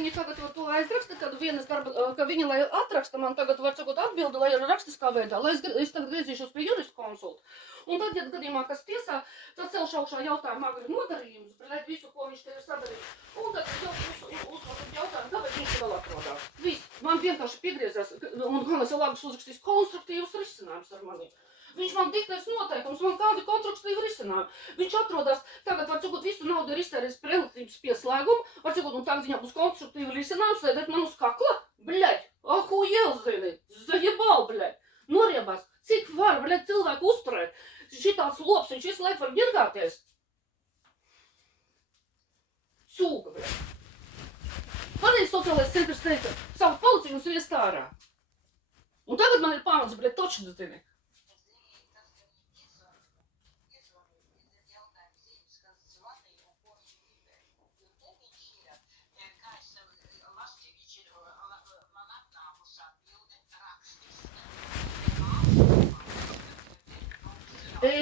viņi tagad var to aizraksta, kad vienas darba, ka viņi, lai atraksta man tagad, var sakot, atbildi, lai ir rakstiskā veidā, lai es tagad griezīšos pie jurista konsulta. Un tad, ja gadījumā, kas tiesā, tad celšu augšā jautājumu agri nodarījumus, bet visu, ko viņš te ir sadarījis. Un tad uzsākt jautājumu, kāpēc viņš te vēl atrodās. Viss, man vienkārši piegriezās, un Hannes Elāgas uzrakstīs konstruktīvus risinājumus ar mani. Viņš man diktēs noteikums, man kādi konstruktīvi risinājumi. Viņš atrodas, tagad, var sakot, visu naudu ir iztērējis par elektrības pieslēgumu, var sakot, un tagad viņam būs konstruktīvi risinājums, sēdēt man uz kakla, bļaļ, ahujiel zini, zajebal, bļaļ, noriebās, cik var, bļaļ, cilvēku uzturēt. Šitāds lops, viņš visu laiku var ģirgāties. Sūga, bļaļ. Vadīs sociālais centrs teica, savu policiju un sviest ārā. Un tagad man ir pamats, bļaļ, točni, zini.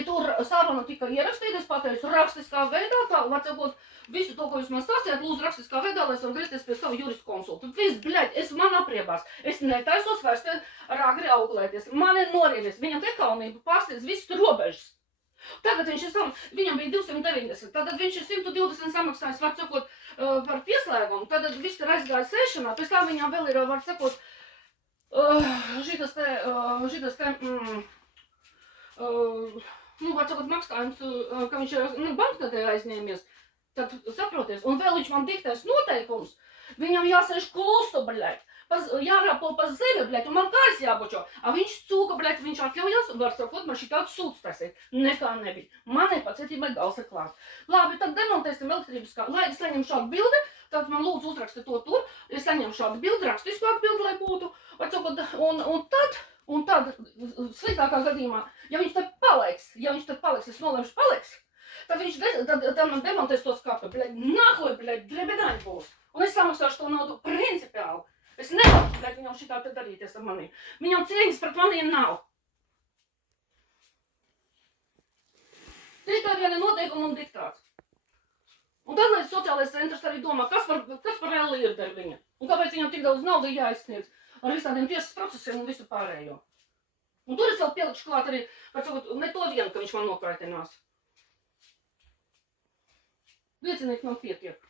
Tur saruna tika ierakstīta, es pateicu rakstiskā veidā, tā var sakot, visu to, ko jūs man stāstījāt, lūdzu rakstiskā veidā, lai es varu griezties pie savu juristu konsultu. Viss, bļaļ, man apriebās. Es netaisos vairs te ar agri auklēties. Man ir norievies. Viņam te kaunība pārsniedz visas robežas. Tagad viņam bija 290, tad viņš ir 120 samaksājis, var sakot, par pieslēgumu, tad viss ir aizgājis ēšanā, pēc tā viņam vēl ir, var sakot, var sakot, maksājums, ka viņš ir banknotē aizņēmies, tad saproties, un vēl viņš man diktēs noteikums, viņam jāsēž klusu, bļaļ, jārāpo pa zemi, bļaļ, un man kājas jābučo, a viņš cūka, bļaļ, viņš atļaujās, var sakot, man šitādu sūds taisīt, nekā nebija, man nepacietībai gals ir klāt. Labi, tad demontēsim elektrības, lai es saņem šādu bildi, tad man lūdzu uzraksti to tur, es saņem šādu bildi, rakstisku atbildi, lai būtu, var sakot, un tad, sliktākā gadījumā, ja viņš te paliks, es nolemšu paliks, tad man demontēs to skatu, bļaļ, nahuj, bļaļ, drebedaņi būs. Un es samaksāšu to naudu principiāli. Es nevaru, bļaļ, viņam šitā te darīties ar maniem. Viņam cieņas pret maniem nav. Tikai viena noteikuma un diktāts. Un tad, lai sociālais centrs arī domā, kas par reāli ir der viņa. Un kāpēc viņam tik daudz naudu jāizsniedz. Ar visādiem tiesas procesiem un visu pārējo. Un tur es vēl pielikšu klāt arī, var sakot, ne to vienu, ka viņš man nokaitinās. Liecinieki man pietiek.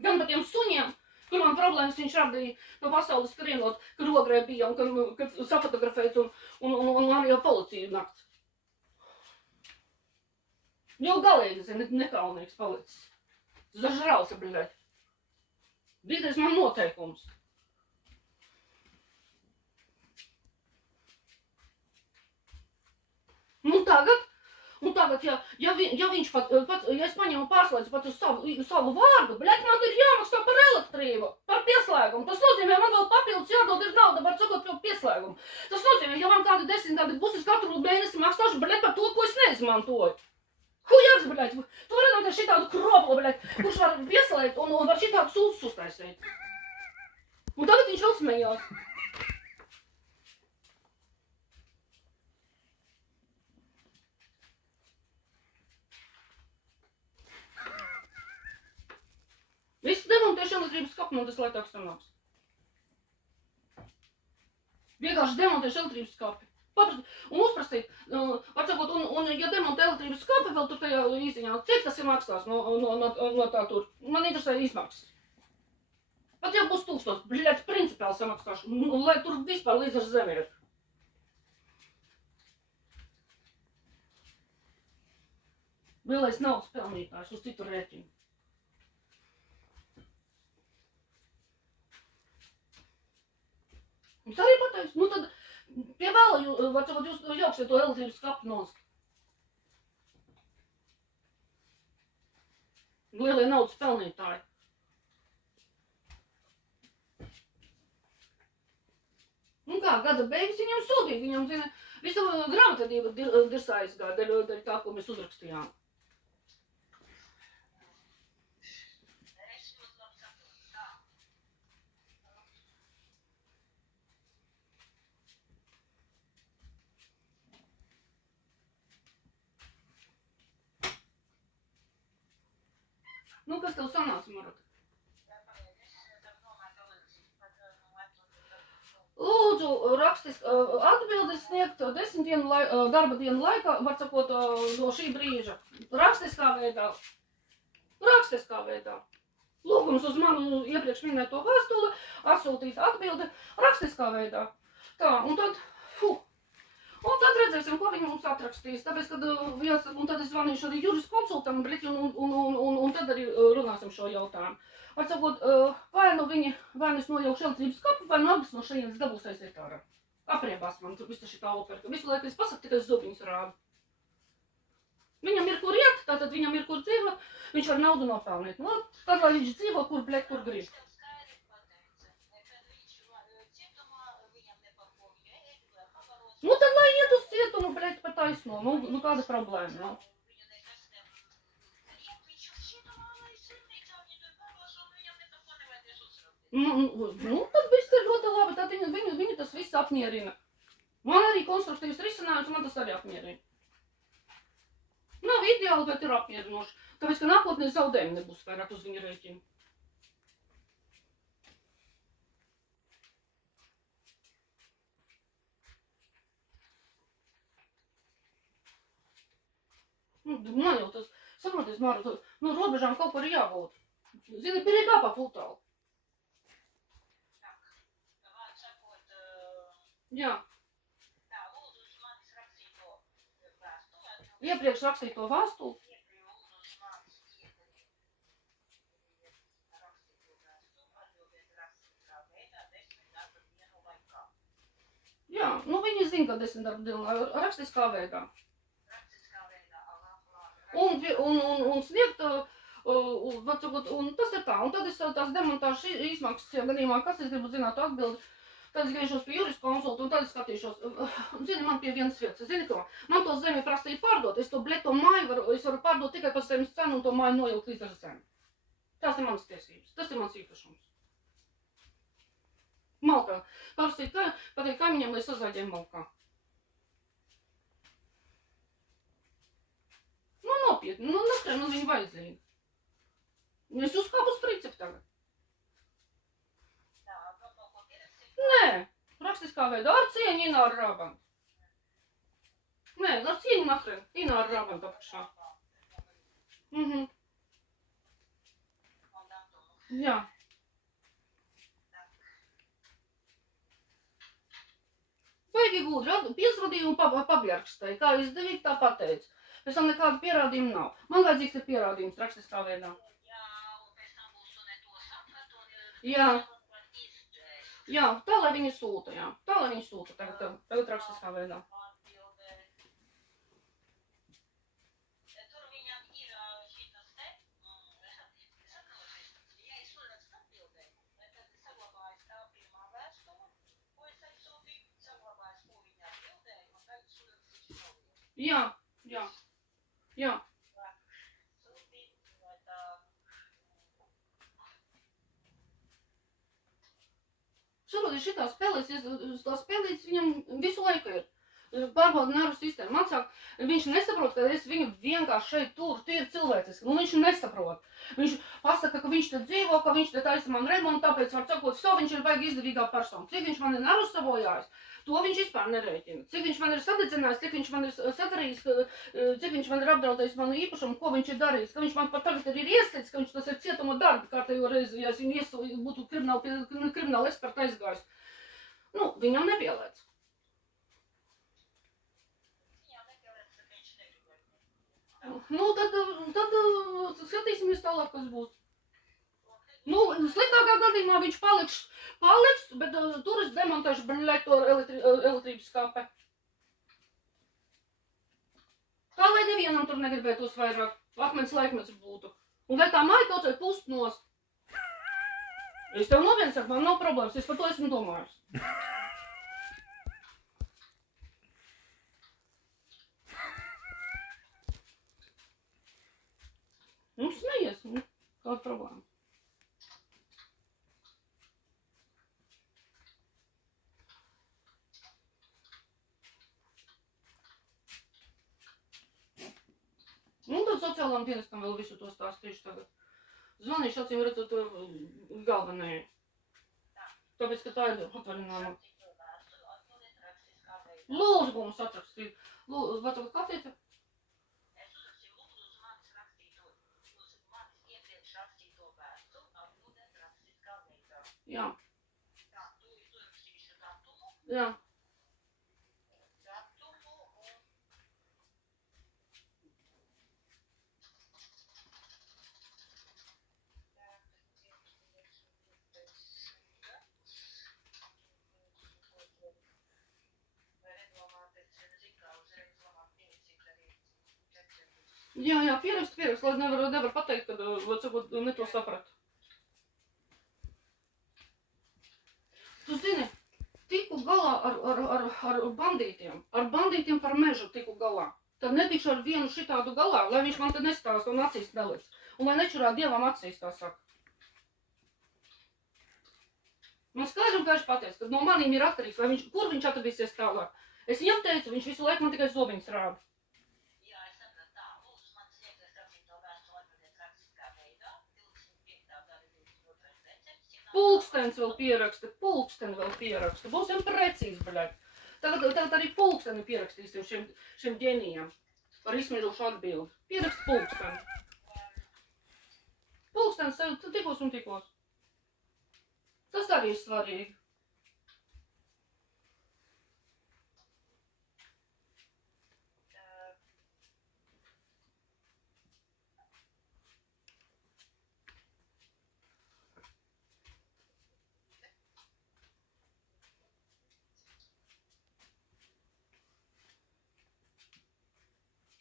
Gan par tiem suņiem, kur man problēmas viņš radīja no pasaules skrienot, kad ogrē bija un kad safotografēts un arī jau policija nakts. Jau galīgi, zini, nekaunīgs palicis. Zažrausa, bļaļ. Diezais man noteikums. Un tagad, ja viņš pat, ja es paņemu pārslēdzu pat uz savu vārdu, bļaļ, man ir jāmaksā par elektrību, par pieslēgumu. Tas nozīmē, man vēl papildus jādod ir nauda, var sakot, par pieslēgumu. Tas nozīmē, ja man kādi 10 tādi buses katru mēnesi maksāšu, bļaļ, par to, ko es neizmantoju. Hujaks, bļaļ, tu vari redzēt šitādu kroplu, bļaļ, kurš var pieslēgt un var šitādu sūdus uztaisīt. Un tagad viņš vēl smējās. Viss demontēšu elektrības skapu, man tas lētāk sanāks. Vienkārši demontēšu elektrības skapi. Un uzprasīt, var sakot, un ja demontē elektrības skapi vēl tur tajā īziņā, cik tas ir maksās no tā tur? Man interesē izmaksas. Pat ja būs 1000, bļaļ, principiāli samaksāšu, lai tur vispār līdz ar zemi ir. Lielais naudas pelnītājs uz citu rēķinu. Jūs arī pateiks, nu tad pie vēla, var sakot, jūs jauksiet to elektrības skapu nost. Lielie naudas pelnītāji. Un kā, gada beigas viņam sūdīt, viņam, zina, visu grāmatvedība dirsā aizgāja, daļ tā, ko mēs uzrakstījām. Nu, kas tev sanāca, Marata? Lūdzu, atbildes sniegt 10 darba dienu laikā, var sakot, no šī brīža. Rakstiskā veidā. Rakstiskā veidā. Lūgums uz manu iepriekš minēto vēstuli, atsūtīt atbildi rakstiskā veidā. Tā, un tad redzēsim, ko viņi mums atrakstīs. Tāpēc, un tad es zvanīšu arī juris konsultam, un tad arī runāsim šo jautājumu. Var sakot, vai nu es nojaukšu elektrības kapu, vai nu abas no šajienes dabūs aiziet ārā. Apriebās man visa šitā operka. Visu laiku es pasaku, tikai zubiņus rādu. Viņam ir kur iet, tātad viņam ir kur dzīvot, viņš var naudu nopelnīt. Nu, tad, lai viņš dzīvo, kur grib. Nu, tad, lai iet uz cietumu, pa taisno. Nu, kāda problēma, nu? Nu, tad viss ir ļoti labi, tad viņu tas viss apmierina. Man arī konstruktīvs risinājums, man tas arī apmierina. Nav ideāli, bet ir apmierinoši. Tāpēc, ka nākotnē zaudējumi nebūs vairāk uz viņa rēķina. Man jau tas, saproties, Māra, nu, robežām kaut kur ir jābūt. Zini, pirīgā pa futālu. Jā. Iepriekš rakstīto vēstuli. Jā, nu viņi zina, ka 10 darba dienu rakstiskā veidā. Un sniegt, un tas ir tā, un tad es tās demontāšu izmaksas, ja gadījumā, kas es gribu zināt atbildi, tad es griežos pie juris konsulta, un tad es skatīšos, zini, man pie vienas vietas, zini ko, man to zemi prasīja pārdot, es to to māju varu pārdot tikai par zemes cenu un to māju nojaukt līdz ar zemi. Tās ir manas tiesības, tas ir mans īpašums. Malkā. Pateikt kaimiņiem, lai sazāģēm malkā. Nu, nopietni, nu, nestrēm, man viņa vajadzīgi. Es uzkāpu uz principu tagad. Nē, rakstiskā veidā, ar cieņu Ināra Rābantu. Nē, ar cieņu nahren, Ināra Rābantu apakšā. Jā. Baigi gudri, piezvadīju un pabjārkstai, kā izdevīgi tā pateicu. Pēc tam nekāda pierādījuma nav. Man vajadzīgs ir pierādījums rakstiskā veidā. Jā. Jā, tā lai viņi sūta, jā. Tā lai viņi sūta tagad rakstiskā veidā. Jā, jā, jā. Saprotiet, šitā spēlīts viņam visu laiku ir. Pārbauda nervu sistēmu. Man saka, viņš nesaprot, ka es viņu vienkārši šeit turu, tīri cilvēciski. Nu, viņš nesaprot. Viņš pasaka, ka viņš te dzīvo, ka viņš te taisa man remontu, tāpēc var sakot, viņš ir baigi izdevīgā persona. Cik viņš man ir nervu savojājis, to viņš vispār nerēķina. Cik viņš man ir sadedzinājis, cik viņš man ir sadarījis, cik viņš man ir apdraudējis manu īpašumu, ko viņš ir darījis, ka viņš man pat tagad ir iesits, ka viņš tas ir cietuma darbi kārtējo reizi, ja es viņu būtu krimināli eksperta aizgājis. Nu, viņam nepielēc. Nu, tad skatīsimies tālāk, kas būs. Nu, sliktākā gadījumā viņš paliks, bet tur es demontēšu to elektrības skāpe. Tā, lai nevienam tur negribētos vairāk akmens laikmets būtu. Un lai tā māja kaut vai pust nost. Es tev novienu saku, man nav problēmas, es par to esmu domājis. Nu, smejies, kāda problēma. Nu, tad sociālām dienestam vēl visu to stāstīšu tagad. Zvanīšu acīm redzot galvenajai. Tāpēc, ka tā ir atvaļinājuma. Lūdzu, mums atrakstīt. Lūdzu, vecāku, kā teica? Jā. Jā. Jā, pierakst, lai nevar pateikt, kad varbūt ne to saprat. Tu zini, tiku galā ar bandītiem. Ar bandītiem par mežu tiku galā. Tad netikšu ar vienu šitādu galā, lai viņš man te nestāst un acīs nelic. Un lai nečurā dievam acīs, kā saka. Man skaidri un gaiši pateica, ka no manīm ir atkarīgs, kur viņš atradīsies tālāk. Es viņam teicu, viņš visu laiku man tikai zobiņas rāda. Pulkstens vēl pieraksta. Būsim precīzi, bļaļ. Tagad arī pulksteni pierakstīsim šiem ģenijam. Par izsmirušu atbildi. Pierakst pulksteni. Pulkstens tikos un tikos. Tas arī ir svarīgi.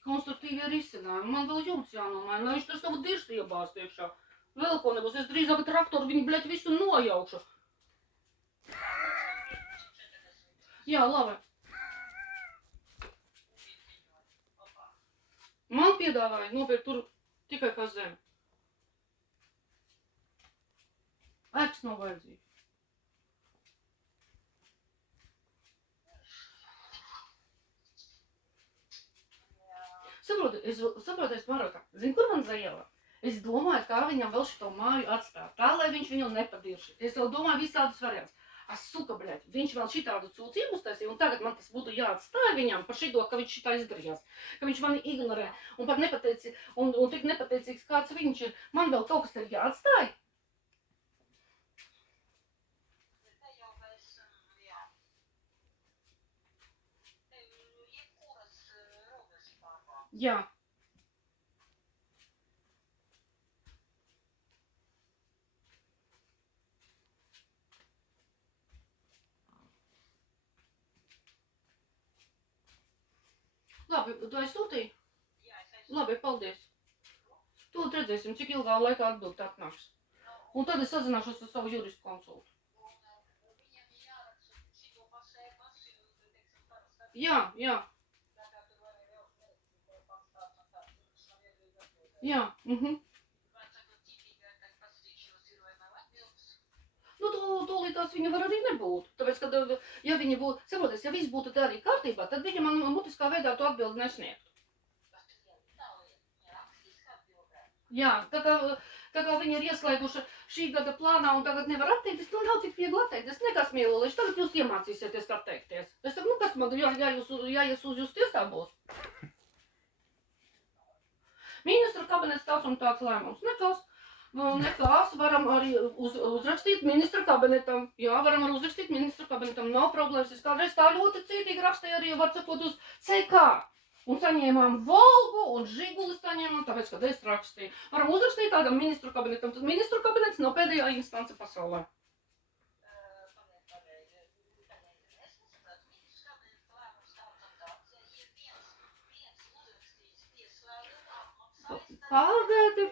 Konstruktīvi ir izcinājumi. Man vēl jums jānomaina, lai viņš tur savu dirstu iebāzt iekšā. Vēl ko nebūs. Es drīzāk traktoru viņu, bļaļ, visu nojaukšu. Jā, labi. Man piedāvāja nopirkt tur tikai kā zemi. Ērks nav vajadzīgs. Saprotiet, Marota, zini, kur man zaiela? Es domāju, kā viņam vēl šito māju atstāt, tā, lai viņš viņu nepadirši. Es vēl domāju visādus variants. Suka, bļaļ, viņš vēl šitādu cūcību uztaisīja, un tagad man tas būtu jāatstāja viņam par šito, ka viņš šitā izdarījās. Ka viņš mani ignorē, un pat tik nepateicīgs, kāds viņš ir. Man vēl kaut kas te jāatstāja. Jā. Labi, tu aizsūtīji? Labi, paldies. Tūlīt redzēsim, cik ilgā laikā atbildi atnāks. Un tad es sazināšos ar savu juristu konsultu. Jā. Jā, Nu, tūlīt tās viņa var arī nebūt. Tāpēc, ka, ja viņa būtu, saproties, ja viss būtu tā arī kārtībā, tad viņa man mutiskā veidā to atbildi nesniegtu. Jā, tā kā viņi ir ieslēguši šī gada plānā un tagad nevar atteikties, nu nav tik viegli atteikties. Nekas mīlēliši, tagad jūs iemācīsieties atteikties. Es saku, nu kas man, jāies uz jūs tiesā būs. Ministra kabinets tāds un tāds lēmums. Nekas, varam arī uzrakstīt ministra kabinetam. Jā, varam arī uzrakstīt ministra kabinetam. Nav problēmas. Es kādreiz tā ļoti cītīgi rakstīju arī, var sakot, uz CK. Un saņēmām Volgu un Žiguli saņēmām, tāpēc, kad es rakstīju. Varam uzrakstīt tādam ministru kabinetam. Tad ministru kabinets nav pēdējā instance pasaulē.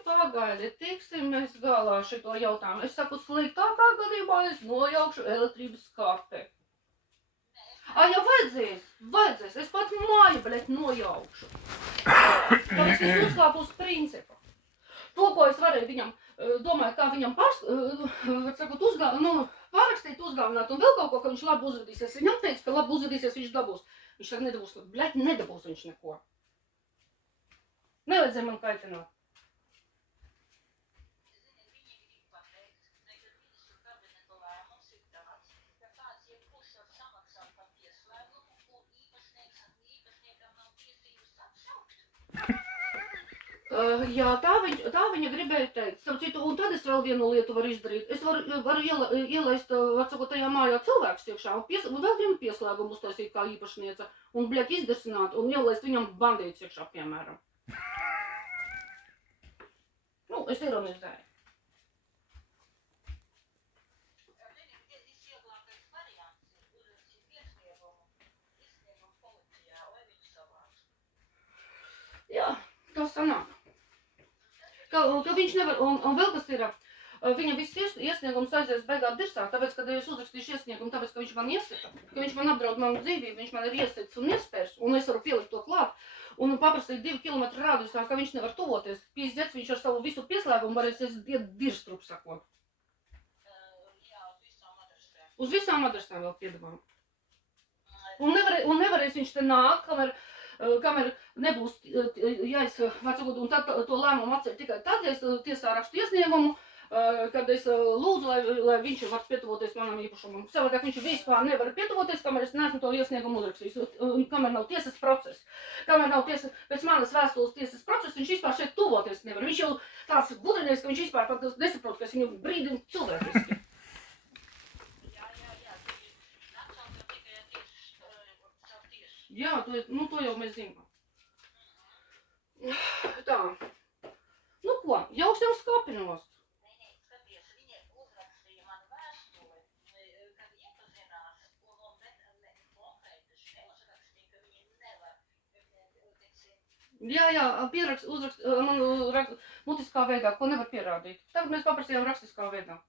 Pagaidi, tiksim mēs galā šito jautājumu. Es saku, sliktākā gadījumā es nojaukšu elektrības karti. Ja vajadzēs, es pat māju, bļet, nojaukšu. Tāpēc es uzkāpu uz principu. To, ko es varēju viņam, domāju, kā viņam pārrakstīt, uzdāvināt un vēl kaut ko, ka viņš labi uzvedīsies. Viņam teica, ka labi uzvedīsies, viņš dabūs. Viņš saka, nedabūs viņš neko. Nevajadzēja man kaitināt. Jā, tā viņa gribēja teikt. Starp citu, un tad es vēl vienu lietu varu izdarīt. Es varu ielaist, var sakot, tajā mājā cilvēks iekšā un vēl vienu pieslēgumu uztaisīt kā īpašniece un, bļaļ, izdarsināt un ielaist viņam bandīts iekšā, piemēram. Nu, es ironizēju. Jā, tas sanāk. Ka viņš nevar, un vēl kas ir, viņa viss iesniegums aizies beigās dirsā, tāpēc, kad es uzrakstīšu iesniegumu, tāpēc, ka viņš man iesita, ka viņš man apdraud manu dzīvību, viņš man ir iesits un iespērs, un es varu pielikt to klāt, un paprasīt 2 kilometru rādījusā, ka viņš nevar tuvoties. Pīsdēts, viņš ar savu visu pieslēgumu varēs dirstrup sakot. Uz visām adresēm vēl piedāvām. Un nevarēs viņš te nāk, kamēr nebūs jāizsakot, un tad to lēmumu atceļ tikai tad, ja es tiesā rakstu iesniegumu, kad es lūdzu, lai viņš var pietuvoties manam īpašumam. Savādāk viņš vispār nevar pietuvoties, kamēr es neesmu to iesniegumu uzrakstījis, kamēr nav tiesas process. Kamēr nav tiesas, pēc manas vēstules tiesas process, viņš vispār šeit tuvoties nevar. Viņš jau tāds gudrinieks, ka viņš vispār pat nesaprot, ka es viņu brīdinu cilvēkiski. Jā, to jau mēs zinām. Tā. Nu ko, jauksim skapinos. Skaties, viņa uzrakstīja man vēstuli, kad iepazinās, un konkrēti uzrakstīja, ka viņa nevar, Jā, man mutiskā veidā, ko nevar pierādīt. Tagad mēs paprasījām rakstiskā veidā.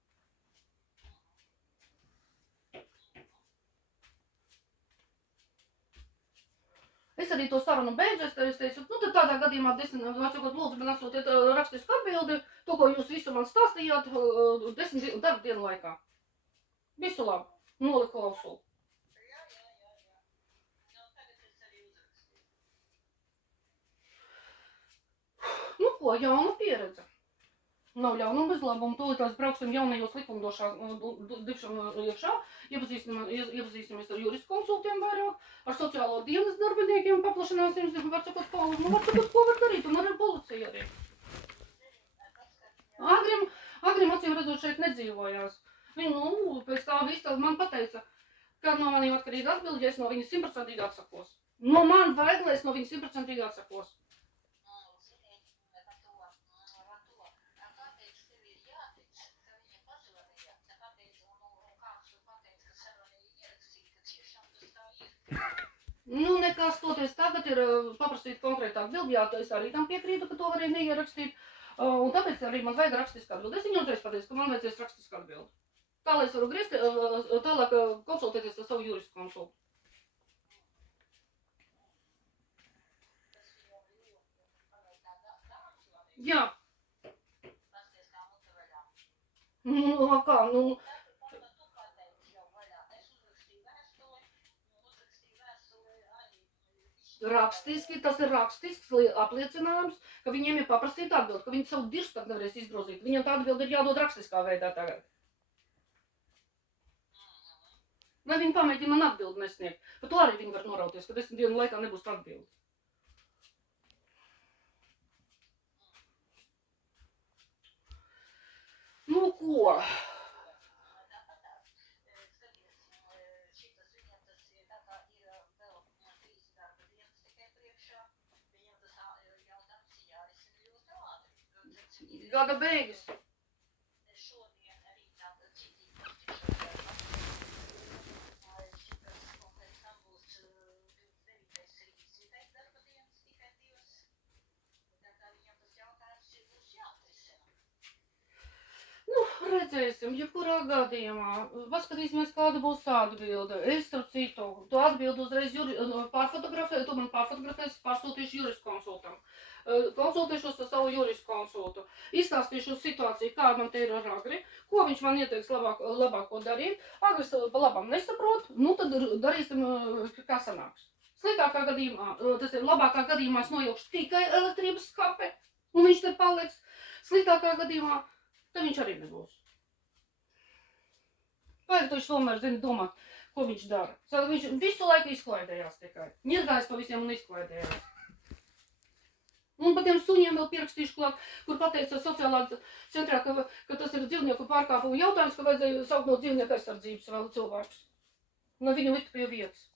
Es arī to sarunu beidzu, es teicu, nu tad tādā gadījumā lūdzu man atsūtiet rakstisku atbildi, to, ko jūs visu man stāstījāt 10 darba dienu laikā. Visu labi, noliku klausulu. Jā. Nu, tagad es arī uzrakstīju. Nu ko, jauna pieredze. Nav ļaunuma bez labuma, tūlītās brauksim jaunajos likumdošā dibšanu iekšā, iepazīsimies ar juristu konsultiem vairāk, ar sociālo dienas darbiniekiem paplašināsim, var sakot, ko var darīt, un arī policija arī. Agrim acīm redzot šeit nedzīvojās. Viņa, pēc tā vista man pateica, kad no maniem atkarīgi atbildi, ja es no viņas 100% atsakos. No man vajag, lai es no viņas 100% atsakos. Nu, nekas toties tagad ir paprasīt konkrētāk bildi, jā, es arī tam piekrītu, ka to varēja neierakstīt, un tāpēc arī man vajag rakstiskā bildi. Es viņu uzreiz pateicu, ka man vajadzēs rakstiskā bildi. Tā, lai es varu griezt, tālāk konsultēties ar savu juristu konsultu. Jā. Nu, kā, nu... Rakstiski, tas ir rakstisks apliecinājums, ka viņiem ir paprasīt atbild, ka viņi savu dirstu tagad nevarēs izgrozīt. Viņam tā atbildi ir jādod rakstiskā veidā tagad. Lai viņi pamēģina man atbildi nesniegt. Par to arī viņi var norauties, ka 10 dienu laikā nebūs atbildi. Nu ko? Gada beigas. Nu, redzēsim, jebkurā gadījumā. Paskatīsimies, kāda būs atbilde. Es starp citu, to atbildu uzreiz pārfotografēju, to man pārfotografēs, pārsūtīšu juristu konsultam. Konsultēšos ar savu juristu konsultu. Izstāstīšu situāciju, kāda man te ir ar Agri, ko viņš man ieteiks labāko darīt. Agris pa labam nesaprot, nu tad darīsim, kā sanāks. Sliktākā gadījumā, tas ir labākā gadījumā, es nojaukšu tikai elektrības skape, un viņš te paliks. Sliktākā gadījumā, tad viņš arī nebūs. Vajag to viņš tomēr zina domāt, ko viņš dara. Viņš visu laiku izklaidējās tikai. Iegājās pa visiem un izklaidējās. Un par tiem suņiem vēl pierakstīšu klāt, kur pateica sociālā centrā, ka tas ir dzīvnieku pārkāpumu jautājums, ka vajadzēja saukt no dzīvnieku aizsardzības vēl cilvēkus. Lai viņu liktu pie vietas.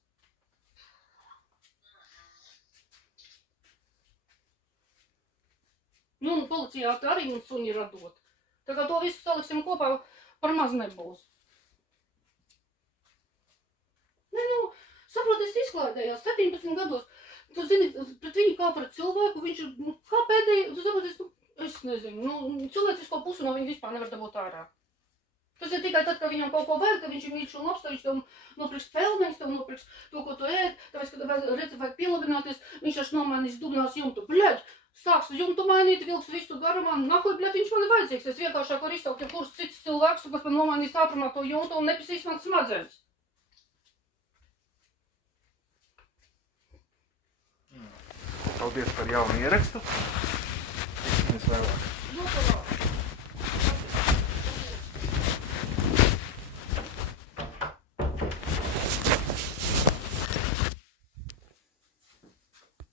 Nu, un policijā arī mums suņi radot. Tā kā to visu saliksim kopā, par maz nebūs. Ne, nu, saprotiet, izklaidējās 17 gados. Tu zini, pret viņu kā pret cilvēku, viņš ir, nu, kā pēdēji, tu saprotiet, nu, es nezinu, nu, cilvēcisko pusi no viņa vispār nevar dabūt ārā. Tas ir tikai tad, kad viņam kaut ko vajag, ka viņš ir mīļš un labs, tad viņš tev nopirks pelmeņus, tev nopirks to, ko tu ēd, tāpēc, kad redzi, vajag pielabināties, viņš taču nomainīs dubnās jumtu. Bļaļ, sāks jumtu mainīt, vilks visu garumā, nakuj, bļaļ, viņš man ir vajadzīgs. Es vienkāršāk varu izsaukt, ja kurus cits cilvēks, kas man nomainīs ātrumā to jumtu un nepisīs man smadzenes. Paldies par jaunu ierakstu. Tiksimies vēlāk.